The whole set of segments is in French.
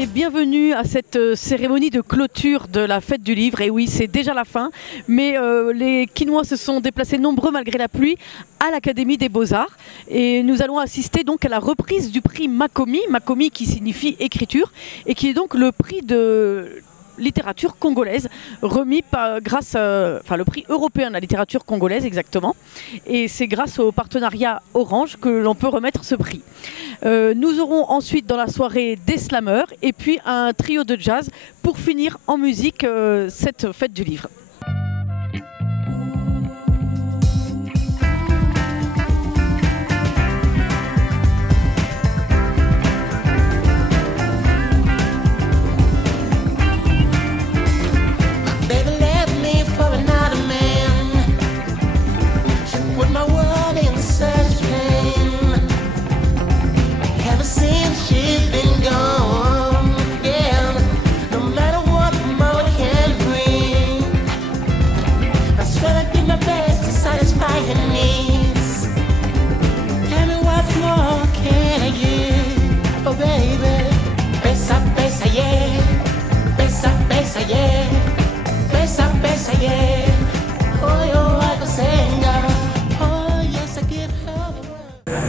et bienvenue à cette cérémonie de clôture de la fête du livre. Et oui, c'est déjà la fin, mais les Quinois se sont déplacés nombreux malgré la pluie à l'Académie des Beaux-Arts. Et nous allons assister donc à la reprise du prix Makomi, Makomi qui signifie écriture, et qui est donc le prix de littérature congolaise, remis grâce le prix européen de la littérature congolaise exactement, et c'est grâce au partenariat Orange que l'on peut remettre ce prix. Nous aurons ensuite dans la soirée des slameurs et puis un trio de jazz pour finir en musique cette fête du livre.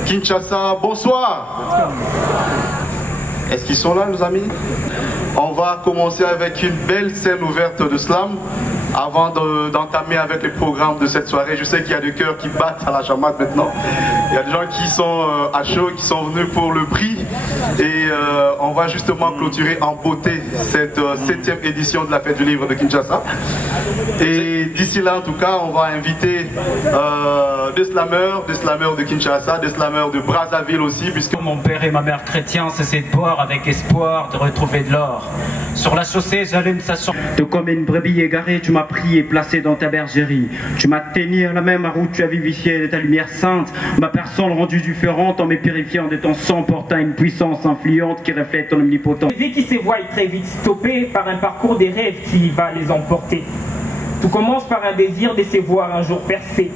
Kinshasa, bonsoir. Est-ce qu'ils sont là, nos amis? On va commencer avec une belle scène ouverte de slam avant d'entamer avec les programmes de cette soirée. Je sais qu'il y a des cœurs qui battent à la chamade maintenant. Il y a des gens qui sont à chaud, qui sont venus pour le prix. Et on va justement clôturer en beauté cette 7e édition de la fête du livre de Kinshasa. Et d'ici là, en tout cas, on va inviter des slameurs de Kinshasa, des slameurs de Brazzaville aussi. Puisque mon père et ma mère chrétiens cessaient de boire avec espoir de retrouver de l'or. Sur la chaussée, j'allume sa chambre. Comme une brebis égarée, tu m'as pris et placé dans ta bergerie. Tu m'as teigné la même à où tu as vivifié de ta lumière sainte. Ma personne rendue différente en me purifiant de ton sang portant une puissance influente qui reflète ton omnipotence. Une vie qui se voit très vite stoppée par un parcours des rêves qui va les emporter. Tout commence par un désir de se voir un jour percer,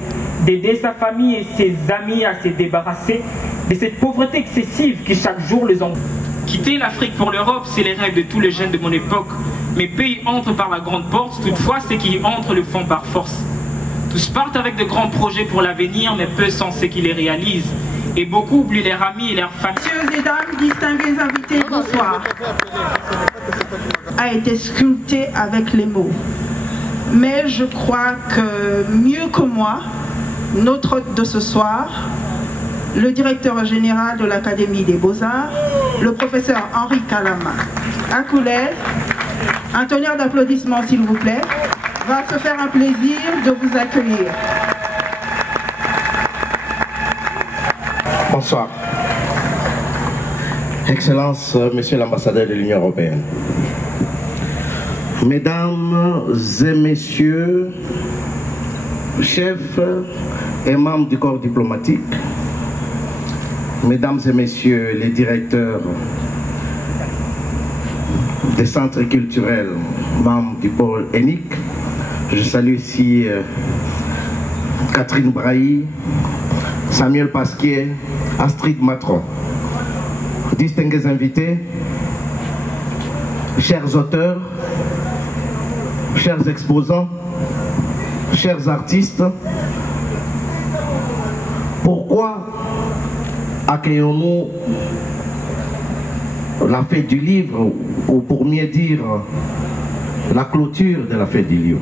d'aider sa famille et ses amis à se débarrasser de cette pauvreté excessive qui chaque jour les embête. Quitter l'Afrique pour l'Europe, c'est les rêves de tous les jeunes de mon époque. Mes pays entrent par la grande porte, toutefois ceux qui y entrent le font par force. Tous partent avec de grands projets pour l'avenir, mais peu sont ceux qui les réalisent. Et beaucoup oublient leurs amis et leurs familles. Messieurs et dames, distingués invités, bonsoir. A été sculpté avec les mots. Mais je crois que mieux que moi, notre hôte de ce soir, le directeur général de l'Académie des Beaux-Arts, le professeur Henri Kalama. Akoulez, un tonnerre d'applaudissements s'il vous plaît, va se faire un plaisir de vous accueillir. Bonsoir. Excellence, Monsieur l'ambassadeur de l'Union européenne. Mesdames et Messieurs, chefs et membres du corps diplomatique, Mesdames et Messieurs les directeurs des centres culturels, membres du pôle ENIC, je salue ici Catherine Brahi, Samuel Pasquier, Astrid Matron. Distingués invités, chers auteurs, chers exposants, chers artistes, pourquoi accueillons-nous la fête du livre, ou pour mieux dire, la clôture de la fête du livre?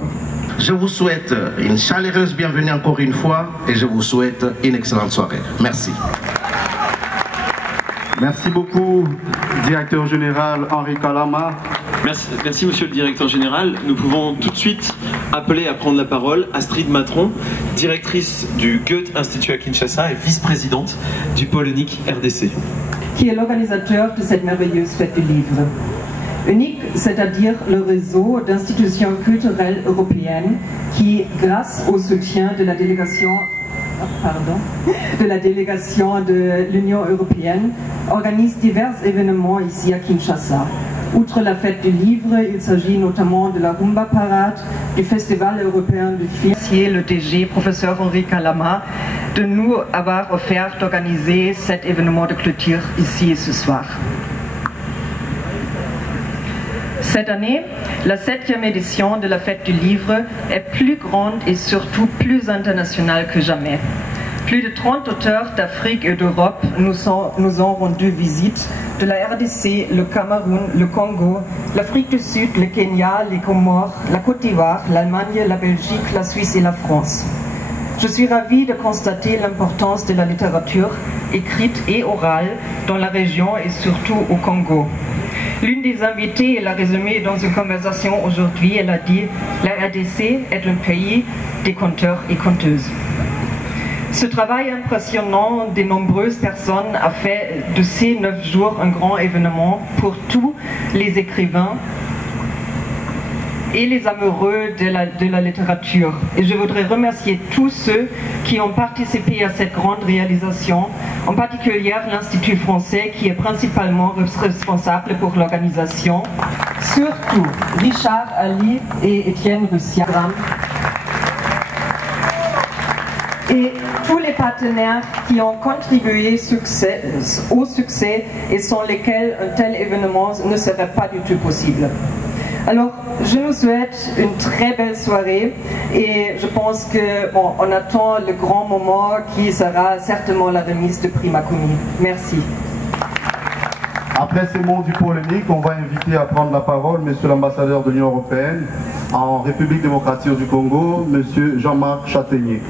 Je vous souhaite une chaleureuse bienvenue encore une fois et je vous souhaite une excellente soirée. Merci. merci beaucoup, directeur général Henri Kalama. Merci monsieur le directeur général. Nous pouvons tout de suite appeler à prendre la parole Astrid Matron, directrice du Goethe Institut à Kinshasa et vice-présidente du pôle ENIC RDC. Qui est l'organisateur de cette merveilleuse fête du livre. ENIC, c'est-à-dire le réseau d'institutions culturelles européennes qui, grâce au soutien de la délégation de l'Union européenne, organise divers événements ici à Kinshasa. Outre la fête du livre, il s'agit notamment de la Rumba Parade, du Festival européen du film. Le DG, professeur Henri Kalama, de nous avoir offert d'organiser cet événement de clôture ici ce soir. Cette année, la 7e édition de la Fête du Livre est plus grande et surtout plus internationale que jamais. Plus de 30 auteurs d'Afrique et d'Europe nous ont rendu visite, de la RDC, le Cameroun, le Congo, l'Afrique du Sud, le Kenya, les Comores, la Côte d'Ivoire, l'Allemagne, la Belgique, la Suisse et la France. Je suis ravie de constater l'importance de la littérature écrite et orale dans la région et surtout au Congo. L'une des invitées l'a résumé dans une conversation aujourd'hui. Elle a dit « La RDC est un pays des conteurs et conteuses ». Ce travail impressionnant de nombreuses personnes a fait de ces 9 jours un grand événement pour tous les écrivains et les amoureux de la littérature. Et je voudrais remercier tous ceux qui ont participé à cette grande réalisation, en particulier l'Institut français qui est principalement responsable pour l'organisation, surtout Richard Ali et Étienne Russiagram, et tous les partenaires qui ont contribué au succès et sans lesquels un tel événement ne serait pas du tout possible. Alors, je nous souhaite une très belle soirée et je pense qu'on attend le grand moment qui sera certainement la remise de prix Makomi. Merci. Après ces mots du polémique, on va inviter à prendre la parole Monsieur l'ambassadeur de l'Union européenne en République démocratique du Congo, Monsieur Jean-Marc Châtaignier.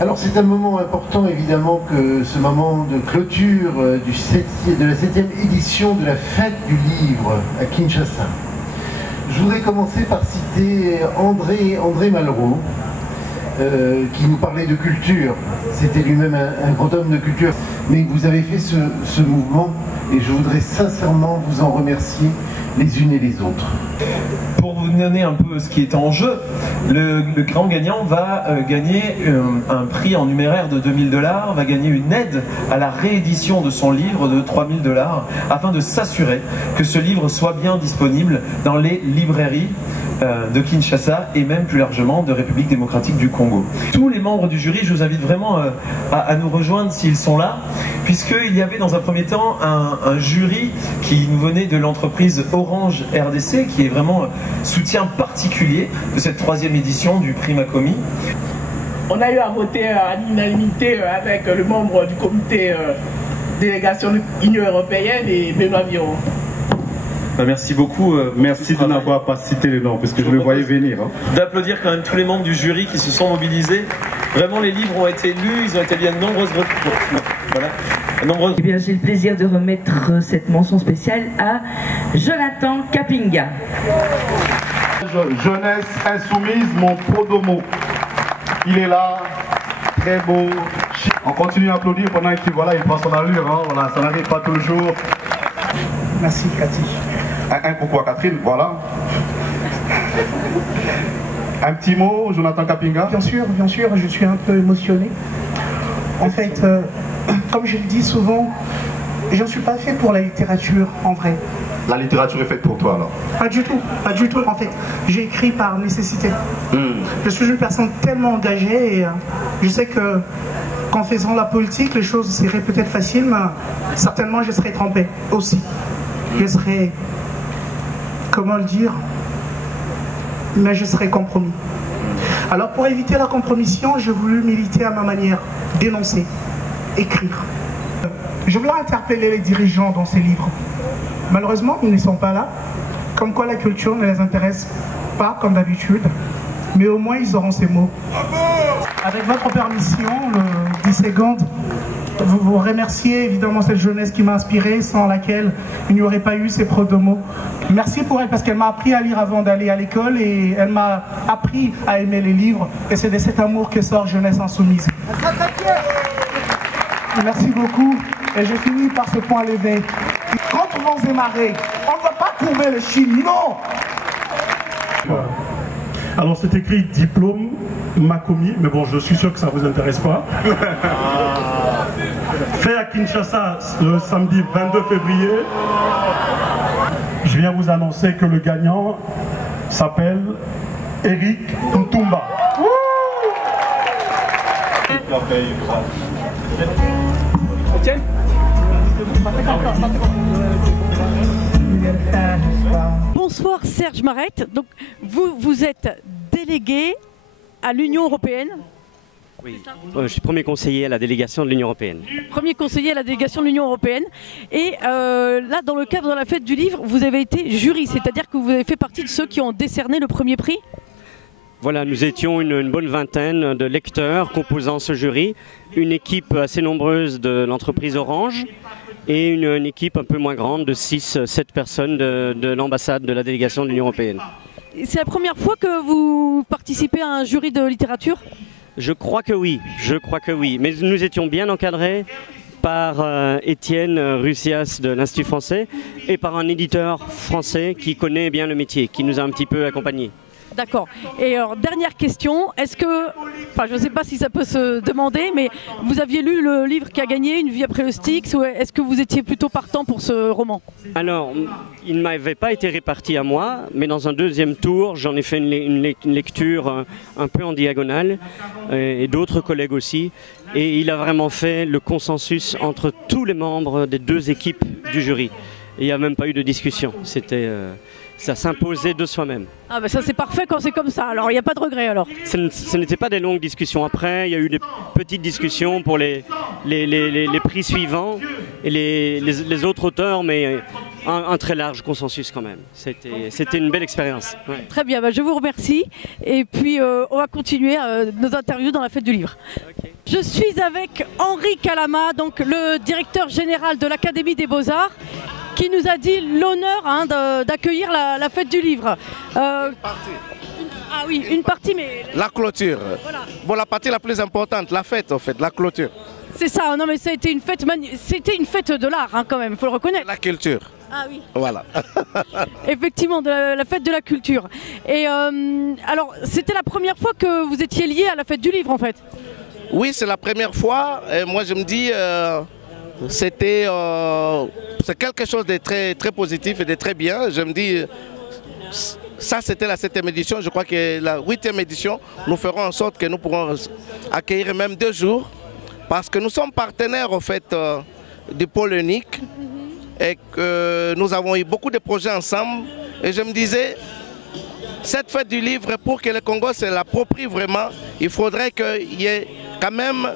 Alors c'est un moment important évidemment que ce moment de clôture de la 7e édition de la Fête du Livre à Kinshasa. Je voudrais commencer par citer André Malraux, qui nous parlait de culture. C'était lui-même un grand homme de culture. Mais vous avez fait ce mouvement et je voudrais sincèrement vous en remercier les unes et les autres. Pour vous donner un peu ce qui est en jeu, le grand gagnant va gagner un prix en numéraire de 2000 $, va gagner une aide à la réédition de son livre de 3000 $ afin de s'assurer que ce livre soit bien disponible dans les librairies de Kinshasa et même plus largement de République démocratique du Congo. Tous les membres du jury, je vous invite vraiment à nous rejoindre s'ils sont là, puisqu'il y avait dans un premier temps un jury qui nous venait de l'entreprise Orange RDC, qui est vraiment soutien particulier de cette 3e édition du prix Makomi. On a eu à voter à l'unanimité avec le membre du comité délégation de l'Union européenne et Benoît Viron. Merci beaucoup. Merci de n'avoir pas cité les noms, parce que je le voyais venir. Hein. D'applaudir quand même tous les membres du jury qui se sont mobilisés. Vraiment, les livres ont été lus, ils ont été liés à de nombreuses Eh bien, j'ai le plaisir de remettre cette mention spéciale à Jonathan Kapinga. Jeunesse insoumise, mon prodomo. Il est là, très beau. On continue à applaudir pendant qu'il il prend son allure. Hein, voilà, ça n'arrive pas toujours. Merci Cathy. Un coucou à Catherine, voilà. Un petit mot, Jonathan Kapinga. Bien sûr, je suis un peu émotionné. En fait, comme je le dis souvent, je ne suis pas fait pour la littérature en vrai. La littérature est faite pour toi alors? Pas du tout en fait. J'ai écrit par nécessité. Je suis une personne tellement engagée et je sais que qu'en faisant la politique, les choses seraient peut-être faciles, mais certainement je serais trempé aussi. Je serais, comment le dire, mais je serais compromis. Alors pour éviter la compromission, j'ai voulu militer à ma manière, dénoncer, écrire. Je voulais interpeller les dirigeants dans ces livres. Malheureusement, ils ne sont pas là, comme quoi la culture ne les intéresse pas comme d'habitude, mais au moins ils auront ces mots. Avec votre permission, 10 secondes, vous remercier évidemment cette jeunesse qui m'a inspiré, sans laquelle il n'y aurait pas eu ces prodomos. Merci pour elle parce qu'elle m'a appris à lire avant d'aller à l'école et elle m'a appris à aimer les livres et c'est de cet amour que sort Jeunesse Insoumise. Merci beaucoup et je finis par ce point levé. Quand vents et marées, on ne va pas courber le Chine, non. Alors c'est écrit diplôme Makomi, mais bon, je suis sûr que ça ne vous intéresse pas. Fait à Kinshasa le samedi 22 février. Je viens vous annoncer que le gagnant s'appelle Eric Ntumba. Bonsoir Serge Marette. Donc vous êtes délégué à l'Union européenne. Oui, je suis premier conseiller à la délégation de l'Union européenne. Premier conseiller à la délégation de l'Union européenne. Et là, dans le cadre de la fête du livre, vous avez été jury, c'est-à-dire que vous avez fait partie de ceux qui ont décerné le premier prix. Voilà, nous étions une bonne vingtaine de lecteurs composant ce jury, une équipe assez nombreuse de l'entreprise Orange et une équipe un peu moins grande de 6-7 personnes de l'ambassade de la délégation de l'Union européenne. C'est la première fois que vous participez à un jury de littérature ? Je crois que oui, mais nous étions bien encadrés par Étienne Russias de l'Institut français et par un éditeur français qui connaît bien le métier, qui nous a un petit peu accompagnés. D'accord. Et alors, dernière question, est-ce que, enfin je ne sais pas si ça peut se demander, mais vous aviez lu le livre qui a gagné, Une vie après le Styx, ou est-ce que vous étiez plutôt partant pour ce roman? Alors, il ne m'avait pas été réparti à moi, mais dans un deuxième tour, j'en ai fait une lecture un peu en diagonale, et d'autres collègues aussi, et il a vraiment fait le consensus entre tous les membres des deux équipes du jury. Et il n'y a même pas eu de discussion, ça s'imposait de soi-même. Ah ben ça c'est parfait quand c'est comme ça, alors il n'y a pas de regret alors. Ce n'était pas des longues discussions après, il y a eu des petites discussions pour les prix suivants et les autres auteurs, mais un très large consensus quand même. C'était une belle expérience. Ouais. Très bien, ben je vous remercie et puis on va continuer nos interviews dans la fête du livre. Okay. Je suis avec Henri Calama, donc le directeur général de l'Académie des Beaux-Arts, qui nous a dit l'honneur d'accueillir la fête du livre. Ah oui, une partie, mais... La clôture. Voilà. Bon, la partie la plus importante, la fête en fait, la clôture. C'est ça, non mais ça a été une fête, c'était une fête de l'art hein, quand même, il faut le reconnaître. La culture. Ah oui. Voilà. Effectivement, la fête de la culture. Et alors, c'était la première fois que vous étiez lié à la fête du livre en fait? Oui, c'est la première fois, et moi je me dis... c'est quelque chose de très, très positif et de très bien. Je me dis, ça c'était la 7e édition, je crois que la 8e édition, nous ferons en sorte que nous pourrons accueillir même 2 jours, parce que nous sommes partenaires en fait du pôle unique et que nous avons eu beaucoup de projets ensemble. Et je me disais, cette fête du livre, pour que le Congo se l'approprie vraiment, il faudrait qu'il y ait quand même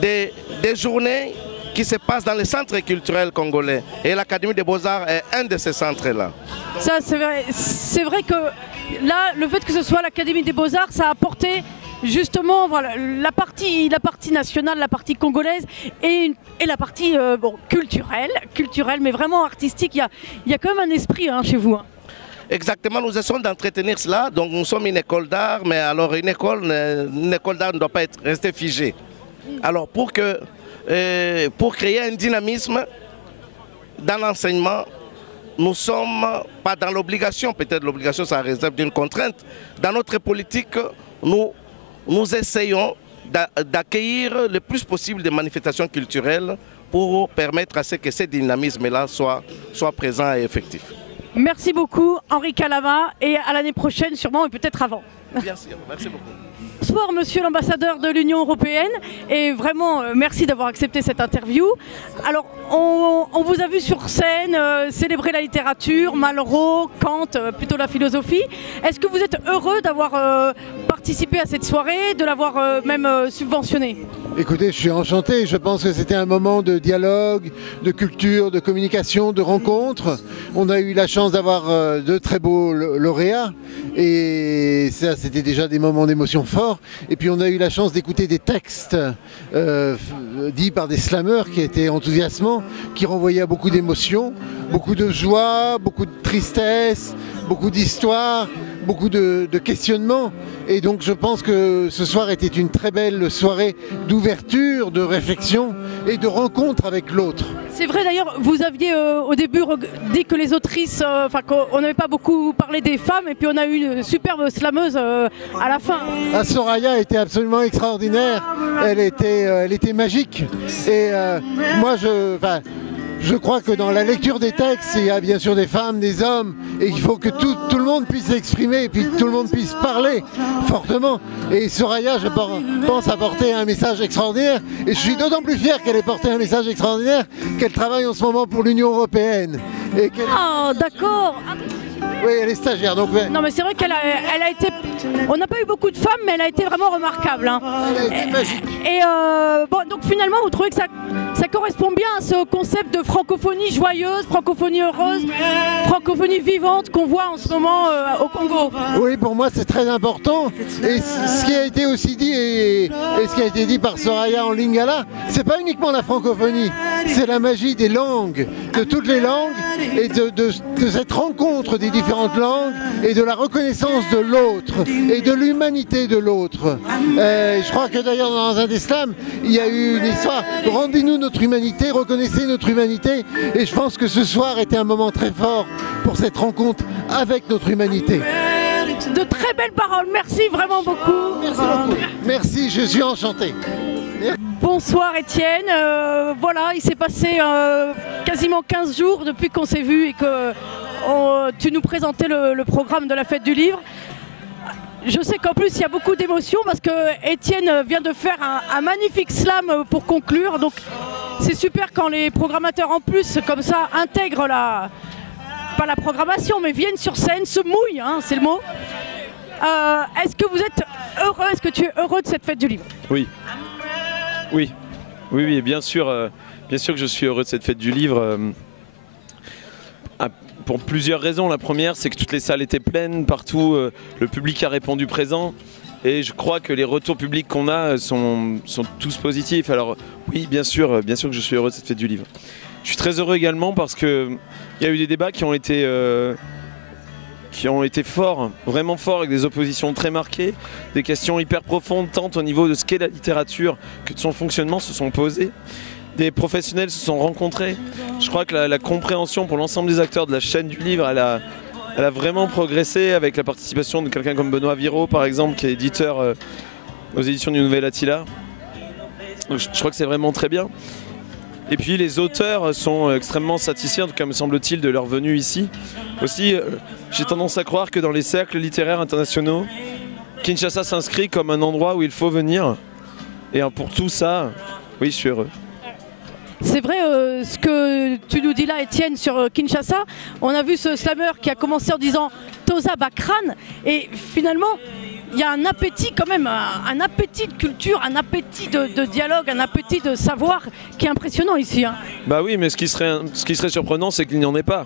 des journées qui se passe dans les centres culturels congolais. Et l'Académie des Beaux-Arts est un de ces centres-là. Ça, c'est vrai que là, le fait que ce soit l'Académie des Beaux-Arts, ça a apporté justement voilà, la partie nationale, la partie congolaise et la partie culturelle, mais vraiment artistique. Il y a quand même un esprit hein, chez vous. Hein. Exactement, nous essayons d'entretenir cela. Donc nous sommes une école d'art, mais alors une école d'art ne doit pas rester figée. Alors pour créer un dynamisme dans l'enseignement, nous ne sommes pas dans l'obligation, peut-être l'obligation ça réserve d'une contrainte. Dans notre politique, nous essayons d'accueillir le plus possible des manifestations culturelles pour permettre à ce que ce dynamisme-là soit présent et effectif. Merci beaucoup Henri Calama et à l'année prochaine sûrement et peut-être avant. Bien sûr, merci beaucoup. Bonsoir monsieur l'ambassadeur de l'Union européenne et vraiment merci d'avoir accepté cette interview. Alors on vous a vu sur scène célébrer la littérature, Malraux, Kant, plutôt la philosophie. Est-ce que vous êtes heureux d'avoir participé à cette soirée, de l'avoir même subventionné? Écoutez, je suis enchanté, je pense que c'était un moment de dialogue, de culture, de communication, de rencontre. On a eu la chance d'avoir de très beaux lauréats et ça c'était déjà des moments d'émotion forts. Et puis on a eu la chance d'écouter des textes dits par des slameurs qui étaient enthousiasmants, qui renvoyaient à beaucoup d'émotions, beaucoup de joie, beaucoup de tristesse, beaucoup d'histoire, beaucoup de questionnements. Et donc je pense que ce soir était une très belle soirée d'ouverture, de réflexion et de rencontre avec l'autre. C'est vrai d'ailleurs, vous aviez au début dit que les autrices, qu'on n'avait pas beaucoup parlé des femmes et puis on a eu une superbe slameuse à la fin. Ah, Soraya était absolument extraordinaire, elle était magique. Et moi je crois que dans la lecture des textes, il y a bien sûr des femmes, des hommes, et il faut que tout le monde puisse s'exprimer, et puis tout le monde puisse parler fortement. Et Soraya, je pense, apporter un message extraordinaire, et je suis d'autant plus fier qu'elle ait porté un message extraordinaire qu'elle travaille en ce moment pour l'Union européenne. Ah, d'accord. Oui, elle est stagiaire, donc... Ouais. Non, mais c'est vrai qu'elle a été... On n'a pas eu beaucoup de femmes, mais elle a été vraiment remarquable. Hein. Elle a été magique. Et bon, donc finalement, vous trouvez que ça correspond bien à ce concept de francophonie joyeuse, francophonie heureuse, francophonie vivante qu'on voit en ce moment au Congo? Oui, pour moi, c'est très important. Et ce qui a été aussi dit, et ce qui a été dit par Soraya en lingala, c'est pas uniquement la francophonie, c'est la magie des langues, de toutes les langues, et de cette rencontre des différentes langues, et de la reconnaissance de l'autre, et de l'humanité de l'autre. Je crois que d'ailleurs dans un des slams, il y a eu une histoire, rendez-nous notre humanité, reconnaissez notre humanité, et je pense que ce soir était un moment très fort pour cette rencontre avec notre humanité. De très belles paroles, merci vraiment beaucoup. Merci beaucoup. Merci, je suis enchanté. Bonsoir Étienne, voilà, il s'est passé quasiment 15 jours depuis qu'on s'est vu et que tu nous présentais le programme de la fête du livre. Je sais qu'en plus il y a beaucoup d'émotions parce que Étienne vient de faire un magnifique slam pour conclure, donc c'est super quand les programmateurs en plus comme ça intègrent pas la programmation mais viennent sur scène, se mouillent, hein, c'est le mot. Est-ce que vous êtes heureux, est-ce que tu es heureux de cette fête du livre? Oui. Oui, bien sûr que je suis heureux de cette fête du livre. Pour plusieurs raisons. La première, c'est que toutes les salles étaient pleines, partout, le public a répondu présent. Et je crois que les retours publics qu'on a sont tous positifs. Alors oui, bien sûr que je suis heureux de cette fête du livre. Je suis très heureux également parce qu'il y a eu des débats qui ont été forts, vraiment forts, avec des oppositions très marquées, des questions hyper profondes, tant au niveau de ce qu'est la littérature que de son fonctionnement se sont posées. Des professionnels se sont rencontrés. Je crois que la compréhension pour l'ensemble des acteurs de la chaîne du livre, elle a vraiment progressé avec la participation de quelqu'un comme Benoît Viraud, par exemple, qui est éditeur aux éditions du Nouvel Attila. Donc, je crois que c'est vraiment très bien. Et puis les auteurs sont extrêmement satisfaits, en tout cas me semble-t-il, de leur venue ici. Aussi, j'ai tendance à croire que dans les cercles littéraires internationaux, Kinshasa s'inscrit comme un endroit où il faut venir. Et pour tout ça, oui, je suis heureux. C'est vrai ce que tu nous dis là, Étienne, sur Kinshasa. On a vu ce slammer qui a commencé en disant Toza Bakran, et finalement il y a un appétit quand même, un appétit de culture, un appétit de dialogue, un appétit de savoir qui est impressionnant ici. Hein. Bah oui, mais ce qui serait surprenant, c'est qu'il n'y en ait pas.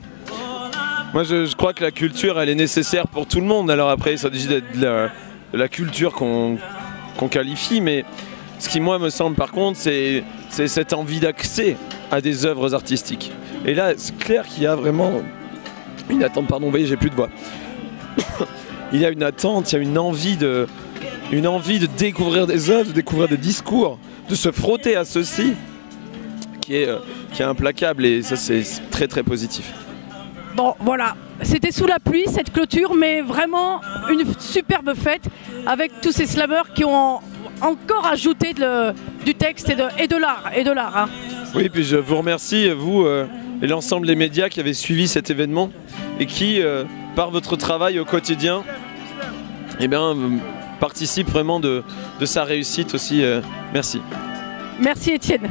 Moi je crois que la culture, elle est nécessaire pour tout le monde. Alors après, ça s'agit d'être de la culture qu'on qualifie, mais ce qui moi me semble par contre, c'est cette envie d'accès à des œuvres artistiques. Et là, c'est clair qu'il y a vraiment une attente, pardon, vous voyez, j'ai plus de voix. Il y a une attente, il y a une envie de découvrir des œuvres, de découvrir des discours, de se frotter à ceci, qui est implacable, et ça c'est très très positif. Bon voilà, c'était sous la pluie cette clôture, mais vraiment une superbe fête avec tous ces slammers qui ont encore ajouté du texte et de l'art. Hein. Oui, puis je vous remercie, vous et l'ensemble des médias qui avaient suivi cet événement et qui, par votre travail au quotidien, participent vraiment de sa réussite aussi. Merci. Merci Étienne.